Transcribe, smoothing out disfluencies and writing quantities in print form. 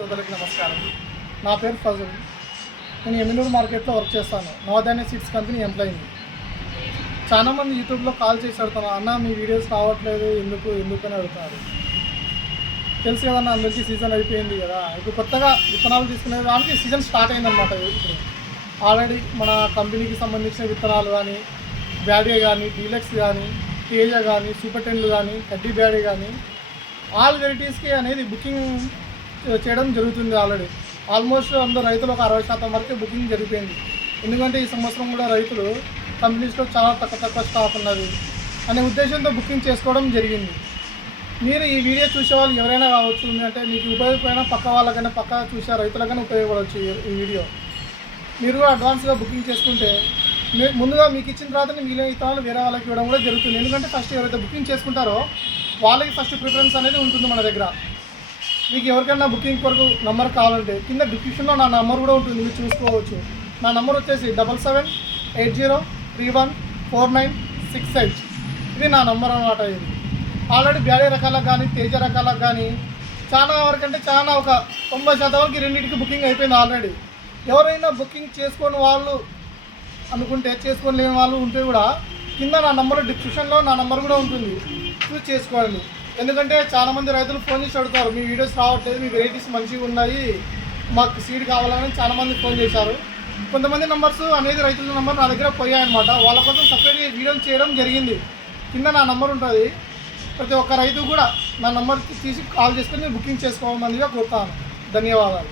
సోదరులకి నమస్కారం. నా పేరు ఫజల్. నేను ఎమ్మినూరు మార్కెట్లో వర్క్ చేస్తాను. నవధాన్య సీడ్స్ కంపెనీ ఎంప్లాయీని. చాలామంది యూట్యూబ్లో కాల్ చేసి అడుగుతాను, అన్న మీ వీడియోస్ రావట్లేదు ఎందుకు అని అడుగుతారు. తెలుసు కదన్న, అందరికీ సీజన్ అయిపోయింది కదా. ఇప్పుడు కొత్తగా విత్తనాలు తీసుకునే దానికి సీజన్ స్టార్ట్ అయిందనమాట. ఇప్పుడు ఆల్రెడీ మన కంపెనీకి సంబంధించిన విత్తనాలు కానీ, బ్యాడీ కానీ, డీలక్స్ కానీ, తేజ కానీ, సూపర్ 10 కానీ, కడ్డీ బ్యాడీ కానీ ఆల్ వెరైటీస్కి అనేది బుకింగ్ చేయడం జరుగుతుంది. ఆల్మోస్ట్ అందరూ రైతులు ఒక 60% వరకు బుకింగ్ జరిగిపోయింది. ఎందుకంటే ఈ సంవత్సరం కూడా రైతులు కంపెనీస్లో చాలా తక్కువ స్టాక్ ఉన్నది అనే ఉద్దేశంతో బుకింగ్ చేసుకోవడం జరిగింది. మీరు ఈ వీడియో చూసే వాళ్ళు ఎవరైనా కావచ్చు, అంటే మీకు ఉపయోగపడిన పక్క వాళ్ళకైనా పక్క చూసే రైతులకైనా ఉపయోగపడవచ్చు ఈ వీడియో. మీరు కూడా అడ్వాన్స్గా బుకింగ్ చేసుకుంటే ముందుగా మీకు ఇచ్చిన తర్వాత మిగిలిన విత్తనాలు వేరే వాళ్ళకి ఇవ్వడం కూడా జరుగుతుంది. ఎందుకంటే ఫస్ట్ ఎవరైతే బుకింగ్ చేసుకుంటారో వాళ్ళకి ఫస్ట్ ప్రిఫరెన్స్ అనేది ఉంటుంది మన దగ్గర. మీకు ఎవరికైనా బుకింగ్ కొరకు నెంబర్ కావాలంటే కింద డిస్క్రిప్షన్లో నా నెంబర్ కూడా ఉంటుంది, మీరు చూసుకోవచ్చు. నా నెంబర్ వచ్చేసి 7780314968. ఇది నా నెంబర్ అన్నమాట. ఇది ఆల్రెడీ బ్యాడీ రకాలకు కానీ, తేజ రకాలకు కానీ చాలా వరకు అంటే చాలా ఒక 90% వరకు రెండింటికి బుకింగ్ అయిపోయింది ఆల్రెడీ. ఎవరైనా బుకింగ్ చేసుకొని వాళ్ళు అనుకుంటే, చేసుకొని లేని వాళ్ళు ఉంటే కూడా కింద నా నెంబర్ డిస్క్రిప్షన్లో నా నెంబర్ కూడా ఉంటుంది, చూస్ చేసుకోండి. ఎందుకంటే చాలామంది రైతులు ఫోన్ చేసి అడుగుతారు, మీ వీడియోస్ రావట్లేదు, మీ వెరైటీస్ మంచిగా ఉన్నాయి, మాకు సీడ్ కావాలని చాలామంది ఫోన్ చేశారు. కొంతమంది నెంబర్స్ అనేది రైతుల నెంబర్ నా దగ్గర పోయాయన్నమాట. వాళ్ళ కోసం సపరేట్గా వీడియోలు చేయడం జరిగింది. కింద నా నెంబర్ ఉంటుంది. ప్రతి ఒక్క రైతు కూడా నా నెంబర్కి తీసి కాల్ చేసుకొని బుకింగ్ చేసుకోవాలని కోరుతాను. ధన్యవాదాలు.